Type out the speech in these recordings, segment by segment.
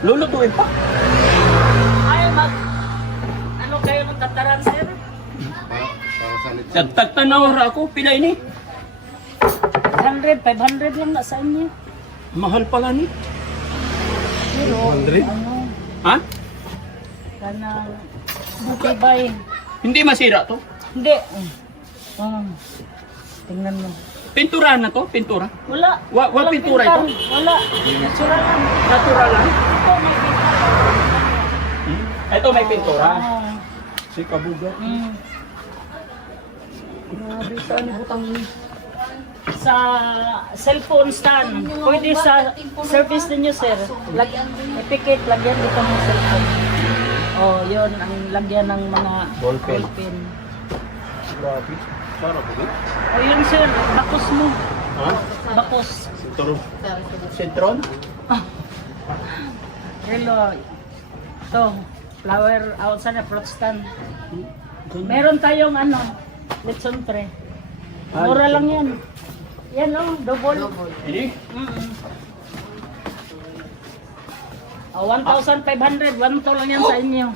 Lulutuin pa. Ay, ano kayo ng tataran, sir? Tagtanawar ako, pila ini. 100, 500 lang na sa inyo. Mahal pala ni. Pero, 100? ano, Ha? kanang butibay. Hindi masira to. Hindi. Tingnan mo. Pintura na to, pintura. Wala. Walang pintura pintar. ito? Wala. Natural lang. Natural lang. Ito may pintar. Ito may pintura. Oo. Si kabuga. Grabe, saan butang ini? Sa cellphone stand. Pwede sa service ninyo, sir. Ipikit, lagyan dito ng cellphone. Oh, yun ang lagyan ng mga Ballpen. Grabe. Para po ba? Oh, yun, sir. Bakos mo. Ha? Bakos. Sentron. Sentron? Hello. Ito. Flower outside na fruit stand. Meron tayong ano, lechon pre. Mura lang yan. Yan oh, double. Ini? 1,500. 1 lang yan sa inyo.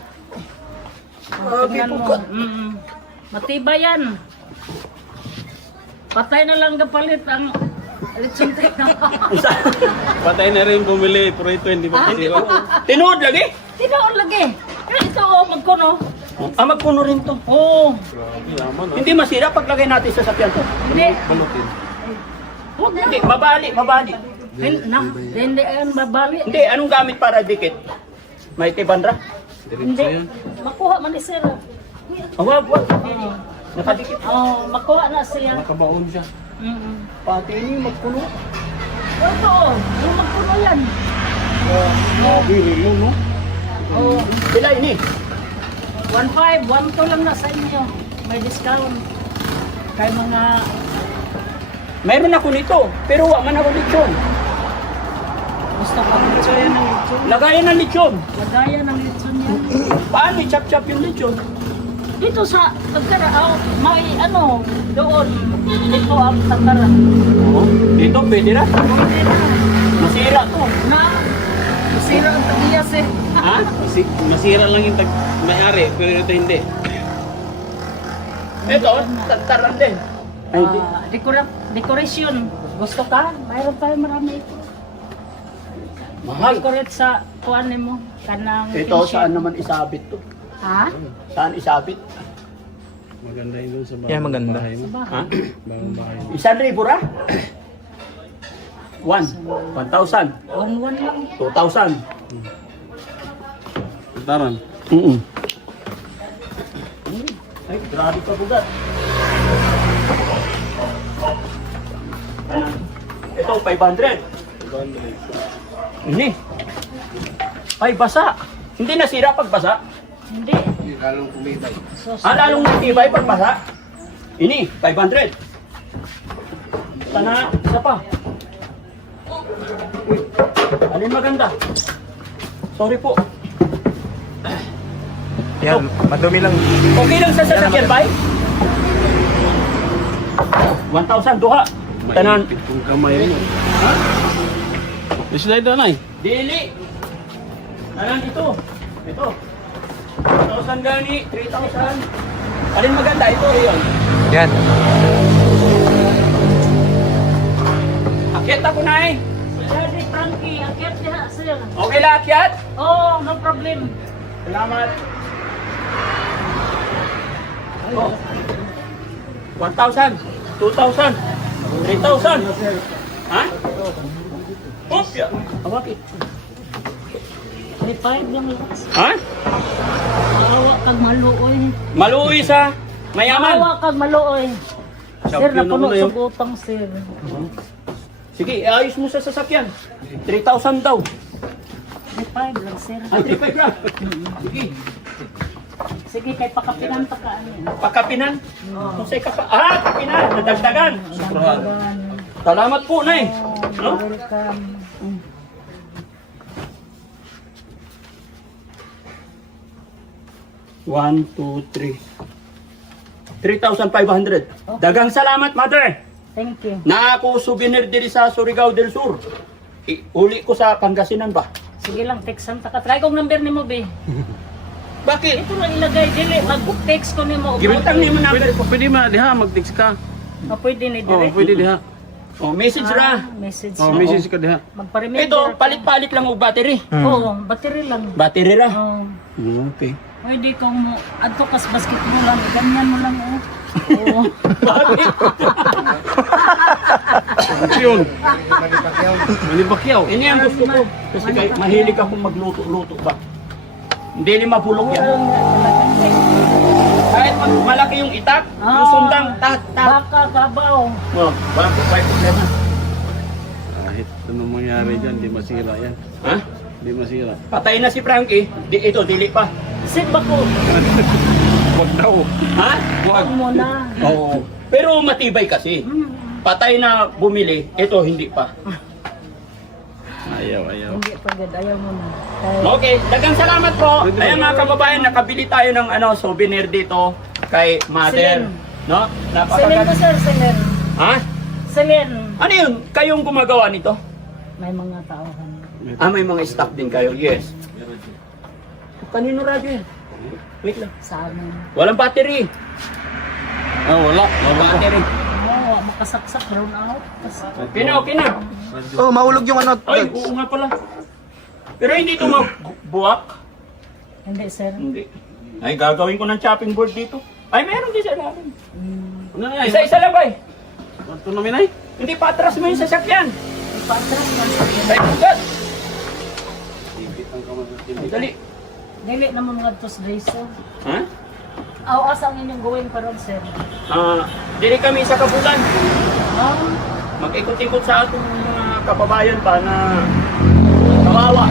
Tingnan mo. Matibay yan. Patay na lang kapalit ang lechon pre. Isa. Patay na rin bumili, pero ito hindi pa kasi. Tinuod lagi? Tinoon lagi. Ito oh, magkuno. Magpuno rin to. Oo. Yaman ah. Hindi masira pag lagay natin sa sakyan to. Hindi. Balutin. Huwag na. Hindi, mabali. Hindi yan babali. Hindi, anong gamit para dikit? May tibandra? Diretso Hindi. yan. Makuha man ni sir. Wag. Nakadikit. Oh, makuha na siya. Nakabaon siya. Pati ini magpuno. Ito, yung magpuno yan. Bili mo, no? Oh, Sila ini. 1,500, 1,200 lang na sa inyo. May discount. Kay mga Mayroon ako nito, pero wala man ako lechon. gusto ka dito yan ng lechon. Lagayan ng lechon. Lagaya ng lechon yan. Paano i-chop-chop yung lechon? Dito sa pagkaraaw, may ano, doon. Dito ang tataran. Dito, pwede na. Pwede na. Masira to. Na, masira ang tagiyas eh. Ha? Masira lang yung may-ari, pero ito hindi. Ito, tantaran din. Ay, di. Decoration. Gusto ka? Mayroon tayo marami ito. Mahal. Decorate sa kuan mo. Kanang Ito, kinship. saan naman isabit to? Ha? Saan isabit? Maganda yun doon sa Yeah, maganda. bahay mo. Ha? Bagong bahay mo. 1,000 ra? 1,000. 1,100 lang. 2,000. Taran. Ay, grabe ka bugat. Ito, 500. Ini. Ay, basa. Hindi nasira pag basa. Hindi. Lalong kumibay. So, Lalong matibay pag basa. Ini, 500. Sana, isa pa. Uy, alin maganda? Sorry po. Yan, madumi lang. Okay lang sa sasakyan, bay? 1,000 duha. Tanan. Pitong kamay mo. Ha? Slide na eh. Dili. Tanan ito. Ito. 1,000 gani, 3,000. Alin maganda? Ito, yun. Yan. Akyat ako na eh. Daddy Frankie, akyat niya, sir. Okay lang, akyat? Oh, no problem. Salamat. Oh. 1,000, 2,000, 3,000. Ha? Oh, ya. Bakit? 3,500 lang lang. Ha? Maawa kag maluoy. Maluwi sa mayaman. Maawa kag maluoy. Sir, Champion napuno ako na sa yun. utang, sir. Sige, ayos mo sa sasakyan. 3,000 daw. 3,500 lang, sir. Ay, 3,500 lang. Sige. Sige, kay pakapinan pa ka. Ano yan? Pagkapinan. Kung sa'yo ka pa. Ah, kapinan. Nadagdagan. Dagdagan. Salamat po, Nay. Oh, No? welcome. 1, 2, 3. 3,500. Dagang salamat, mother. Thank you. Na ako souvenir diri sa Surigao del Sur. Uli ko sa Pangasinan ba? Sige lang, textan ta ka. Try kong number ni mo, be. Bakit? Ito lang ilagay, dili. Mag-text ko ni mo. Gibitang ni mo number Pwede, ko. pwede ma, diha, mag-text ka. Pwede ni Oo, direct. pwede diha. Oh, message ra. Message. Oo, message ka diha. Magpa-remember. Ito, palit-palit lang og battery. Oo, battery lang. Battery ra. Oo. Okay. Pwede kang mo, adto kas basketball lang, ganyan mo lang, oh. Oo. Yun. Malibakyaw. Ini ang gusto ko. Kasi kahit mahilig akong magluto-luto ba. Hindi ni mapulok yan. Kahit malaki yung itak, yung sundang, tat. Baka, kabaw. Oh, bakit may problema? Kahit anong mangyari dyan, di masira yan. Ha? Di masira. Patay na si Frankie. Ito, dili pa. Sit ba ko? Huwag daw. Ha? Huwag mo na. Oo. Pero matibay kasi. Patay na bumili, ito hindi pa. Ayaw, ayaw. Hindi pagod, ayaw mo na. Kaya, Okay, dagang salamat po. Ayan mga kababayan, nakabili tayo ng souvenir dito kay Mother. Celine. No? Selin ko, Napakaganda. sir, Selin. Ha? Selin. Ano yun? Kayong gumagawa nito? May mga tao kami. May mga staff din kayo. Yes. Kanino radyo yan? Wait lang. Sa amin. Walang battery. Wala. Walang battery. Oo, makasaksak, round out. Okay na, okay na. Oh, mahulog yung ano. Ay, oo nga pala. Pero hindi ito magbuwak. Hindi, sir. Hindi. Ay, gagawin ko ng chopping board dito. Ay, meron din sa namin. Ano na yan? Isa-isa lang ba eh? Ito namin ay. Hindi, patras mo yung sasakyan. Patras man sa amin. Ay, bugat. Ay, dali. Dili naman mga tos days, sir. Ha? Awas ang inyong gawin pa ron, sir. Dili kami sa Kabulan. Ah, Mag-ikot-ikot sa atong mga kababayan pa na kawawa.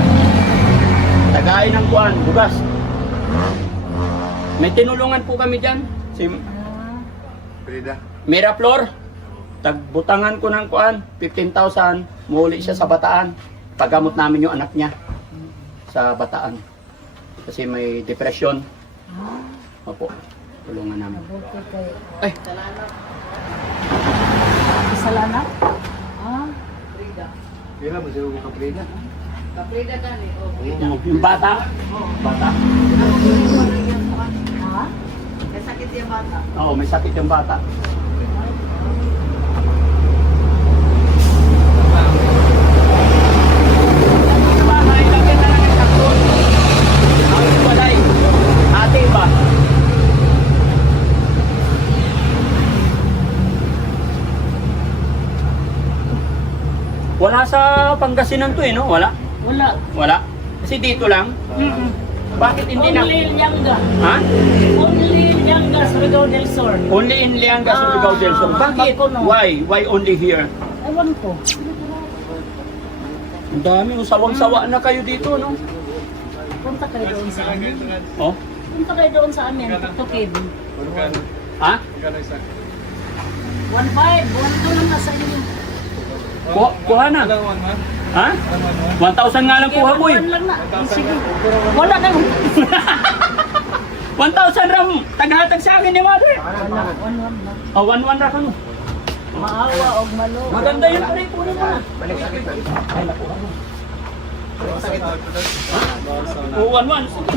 Tagay ng kuan, bugas. May tinulungan po kami dyan. Si Miraflor. Tagbutangan ko ng kuan, 15,000. Muli siya sa Bataan. Paggamot namin yung anak niya sa Bataan. Kasi may depression. Opo, tulungan namin. mabuti kayo. Ay, Isalana? Ah, yung bata. Bata. ha? Oo, may sakit yung bata. Ate ba? Wala sa Pangasinan to eh, no? Wala? Wala. Wala? Kasi dito lang? Bakit hindi na? Only Lianga. Ha? Only Lianga, Surigao del Sur. Only in Lianga, Surigao del Sur. Bakit? Bacono. Why? Why only here? Ewan ko. Ang dami, sawang-sawa na kayo dito, no? Punta kayo doon sa amin. Oh? Punta kayo doon sa amin. Tukid. Ha? 1.5. 1.2 lang nasa inyo. Kuha na. Ha? 1,000 nga lang kuha mo eh. 1 lang na. Sige. Wala na yun. 1,000 ram. Taghatag sa akin ni Mother. Wala. 1 lang. Oh, 1,100 ra ka no. Maawa o malo. Maganda yun pa rin. Kunin mo na. Ay, nakuha mo. Ha? Oh, 1,100. Sige.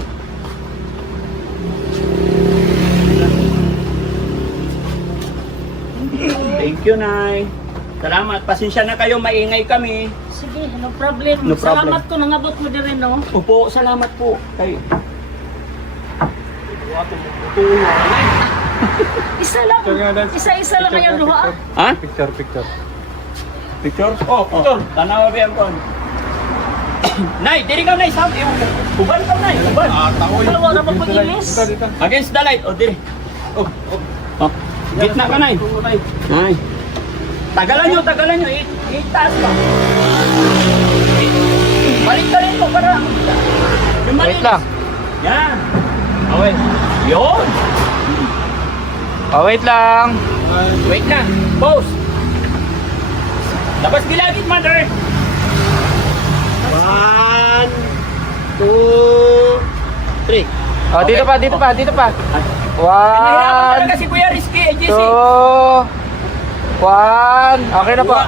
Thank you, Nay. Salamat. Pasensya na kayo. Maingay kami. Sige, no problem. No problem. Salamat ko, nangabot mo din rin, no? Opo, salamat po. Kayo. Isa lang. Isa-isa lang kayong duha. Ha? Picture. Picture? Oh, picture. Tanawa ba yan ko? Nay, diri ka, Nay. Sabi yung uban ka, Nay. Uban. Dalawa na magpagilis. Against the light. O, diri. Oh. Gitna ka, Nay. Nay. Tagalan nyo. Itaas ka. Balik ka rin mo para. Wait lang. Yan. Okay. Yun. Wait lang. Wait na. Pause. Tapos gilagid, Mother. 1, 2, 3. Dito pa. Nahirapan 1, talaga si Kuya Rizky, AGC. 2, 1. Okay na po.